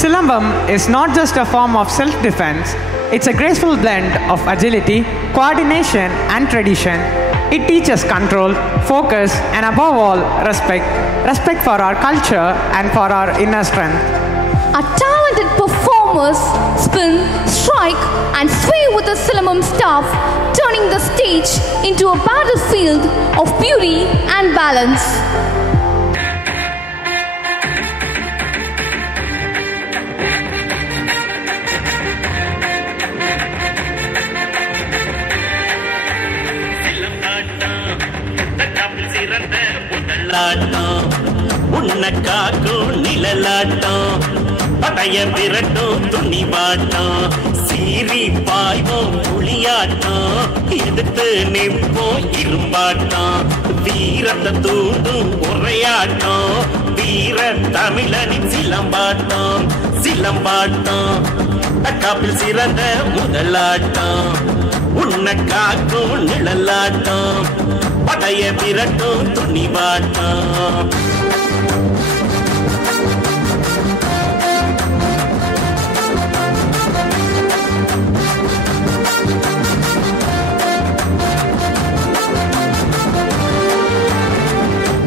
Silambam is not just a form of self-defense, it's a graceful blend of agility, coordination and tradition. It teaches control, focus and above all, respect for our culture and for our inner strength. Our talented performers spin, strike and sway with the Silambam staff, turning the stage into a battlefield of beauty and balance. உன்னக்காக்கும் நிழலாட்டம் படைய விரட்டும் துணிவாட்டம் சீறி பாய்வோம் புளியாட்டம் எதிர்த்து நிற்போம் இரும்பாட்டம் வீரத்தை தூண்டும் உரையாட்டம் வீர தமிழனின் சிலம்பாட்டம் சிலம்பாட்டம் தக்காப்பில் சிறந்த முதலாட்டம் உன்னக்காக்கும் நிழலாட்டம் படைய விரட்டும் துணிவாட்டம்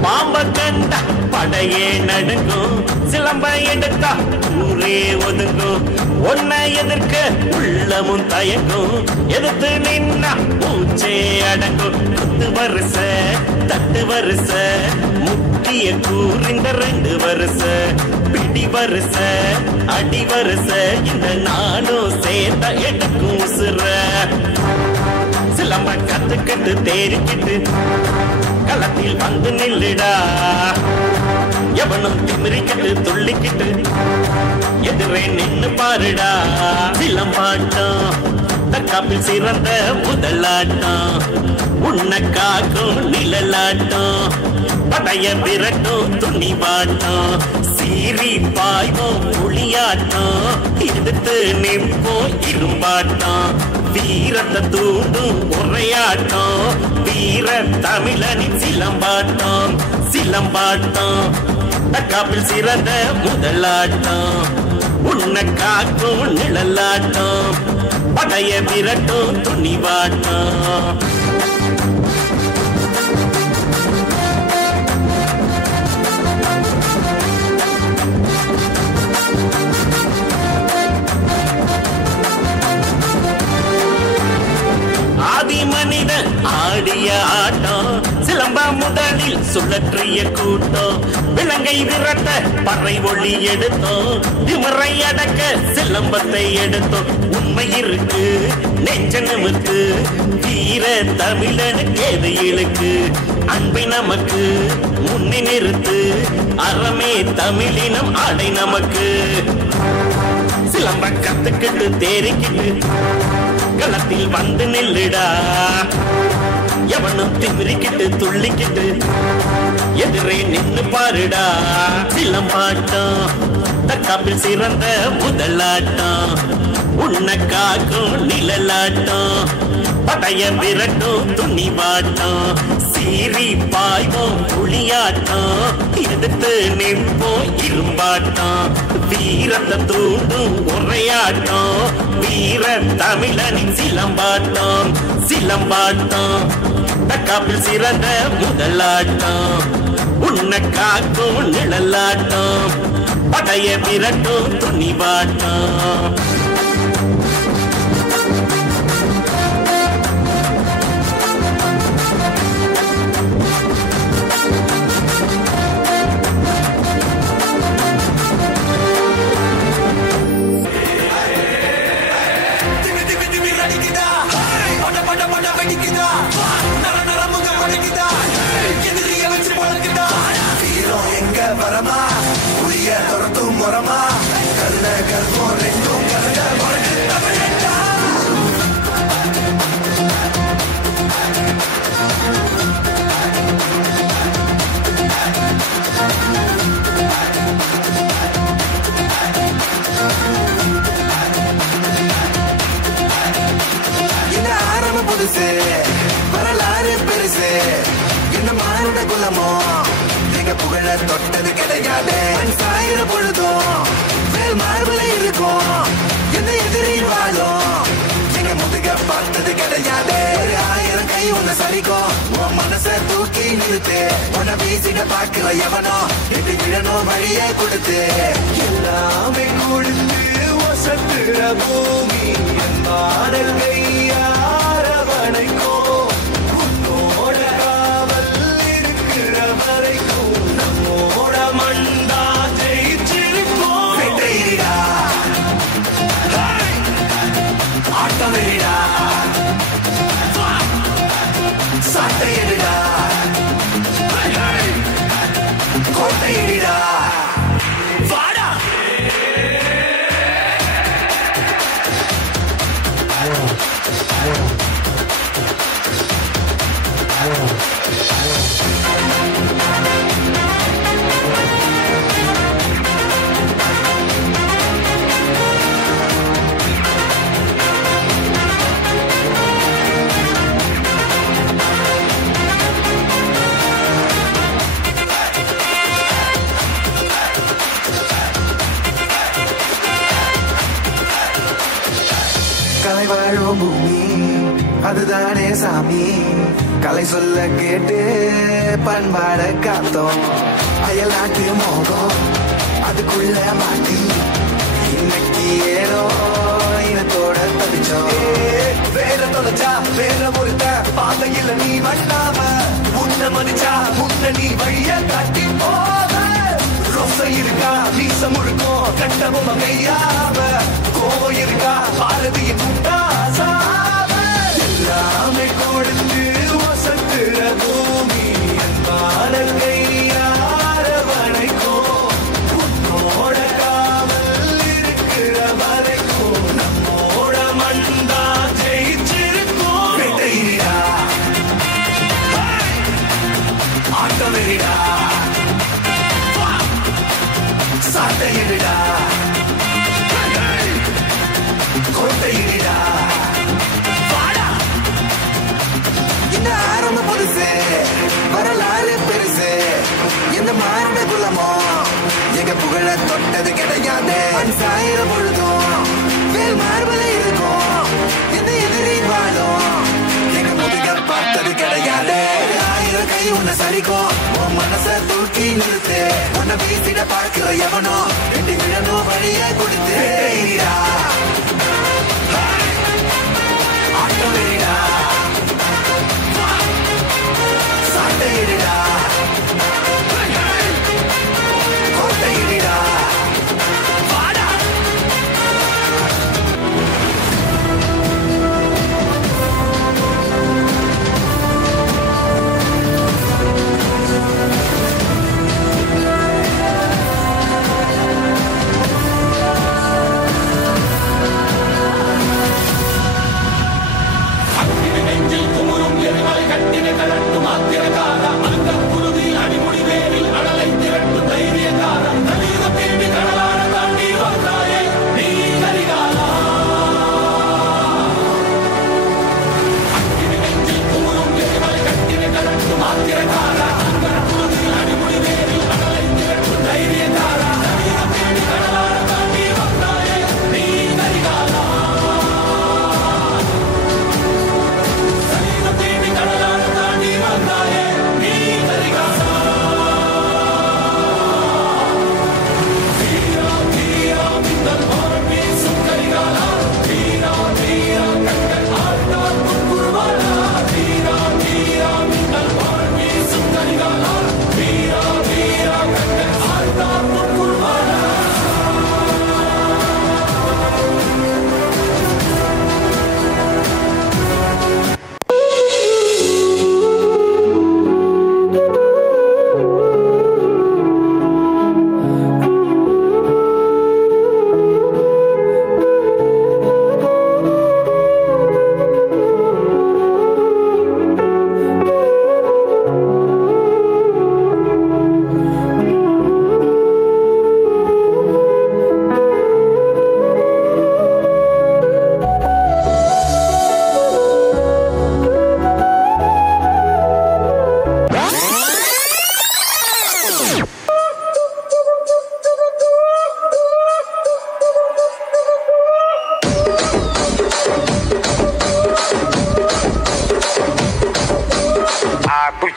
பாம்ப கண்டா படையே நடுங்கும் சிலம்ப எடுத்தா ஊரே ஒதுங்கும் ஒன்ன எதிர்க்க உள்ளமும் தயங்கும் எதிர்த்து நின்னா மூச்சே அடங்கும் குத்து வருஷ தட்டு வருஷ முக்கிய கூறிந்த 2 வருஷ பிடி வருஷ அடி வருஷ இந்த நானும் சேர்த்த எடுக்கும் உசுர சிலம்ப கத்துக்கிட்டு தேறிக்கிட்டு களத்தில் வந்து நில்லுடா எவனும் திமிரிக்கிட்டு துள்ளிக்கிட்டு எதிரே நின்னு பாருடா சிலம்பாட்டம் தக்காப்பில் சிறந்த முதலாட்டம் உன்னக்காக்கும் நிழலாட்டம் படைய விரட்டும் துணிவாட்டம் சீறி பாய்வோம் புளியாட்டம் எதிர்த்து நிற்போம் இரும்பாட்டம் வீரத்தை தூண்டும் உரையாட்டம் வீர தமிழனின் சிலம்பாட்டம் சிலம்பாட்டம் தக்காப்பில் சிறந்த முதலாட்டம் உன்னக்காக்கும் நிழலாட்டம் படைய விரட்டும் துணிவாட்டம் ஆதி மனிதன் ஆடிய ஆட்டம் சிலம்ப முதலில் சுழற்றிய கூட்டம் விலங்கை விரட்ட பறை ஒளி எடுத்தோம் திமரை அடக்க சிலம்பத்தை எடுத்தோம் உண்மை இருக்கு நெஞ்ச நிமித்து வீர தமிழனுக்கு எது இழுக்கு அன்பை நமக்கு முன்னே நிறுத்து அறமே தமிழினம் ஆடை நமக்கு சிலம்ப கத்துக்கிட்டு தேறிக்கிட்டு களத்தில் வந்து நில்லுடா எவனும் திமிரிக்கிட்டு துள்ளிக்கிட்டு எதிரே நின்னு பாருடா சிலம்பாட்டம் தக்காப்பில் சிறந்த முதலாட்டம் உன்னக்காக்கும் நிழலாட்டம் படைய விரட்டும் துணிவாட்டம் சீறி பாய்வோம் புளியாட்டம் எதிர்த்து நிற்போம் இரும்பாட்டம் வீரத்தை தூண்டும் உரையாட்டம் வீர தமிழனின் சிலம்பாட்டம் சிலம்பாட்டம் தக்காப்பில் சிறந்த முதலாட்டம் உன்னக்காக்கும் நிழலாட்டம் படைய விரட்டும் துணிவாட்டம் வரமா புரிய துரத்தும் முறமா கல்ல கல்போம் ரெண்டும் கலந்த முறைக்கு தமிழண்டா இந்த ஆரம்பம் புதுசு வரலாறு பெருசு என்ன மானுட குலமோ புகழ தொட்டது கிடையாது சாயிர பொழுதும் நிறுத்து உன்னை வீசிட பார்க்கிற எவனோ எட்டு விழணும் வழியே கொடுத்து எல்லாமே கொடுத்து வசத்துற பூமி என் பாடல் கையாரவணைக்கோ உன்னோட காவல் இருக்கிற வரைக்கும் நம்மோட மண்டா ஜெயிச்சிருக்கோம் வெற்றிடா ஆட்டம் வெளிடா சாட்டையிடா கோட்டையிடா வாடா கலை வாழும் பூமி அதுதானே சாமி கலை சொல்ல கேட்டு பண்பாட காத்தோம் அயல் நாட்டு மோகம் அதுக்குள்ள மாட்டி இன்னைக்கு ஏனோ இனத்தோட தவிச்சோம் வேற தொலைச்சா வேற ஒருத்த பாதையில நீ வண்ணாம உன்ன மதிச்சா உன்ன நீ வழிய காட்டி போவ ரோசை இருக்கா மீசம் முழுக்கும் கட்டவும் கையாம கோவம் இருக்கா பாரதியின் முட்டாசாம எல்லாமே கொடுத்து வசத்துற பூமி என் பாடல் கையாரவணைக்கோ உன்னோட காவல் இருக்கிற வரைக்கும் நம்மோட மண்டா ஜெயிச்சிருக்கோம் வெற்றிடா ஆட்டம் வெறிடா சாட்டையிடா கோட்டையிடா வாடா இந்த ஆரம்ப புதுசு வரலாறு பெருசு எந்த மாறுட குலமோ எங்க புகழ தொட்டது கிடையாது சாயிர பொழுதும் வேல் மார்பல இருக்கும் எந்த எதிரி வாழும் எங்க முதுக பார்த்தது கிடையாது ஆயிரம் கை உன்னை சரிக்கும் உன் மனச தூக்கி நிறுத்து உன்னை வீசிட பார்க்கிற எவனோ ரெண்டு விழணும் வழிய கொடுத்து ஆட்டோடா சாட்டையிடா கோட்டையிடா வாடா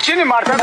ಚಿನ್ನಿ ಮಾಡ್ತಾ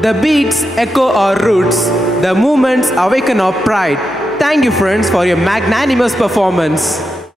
The beats echo our roots. The movements awaken our pride. Thank you, friends, for your magnanimous performance.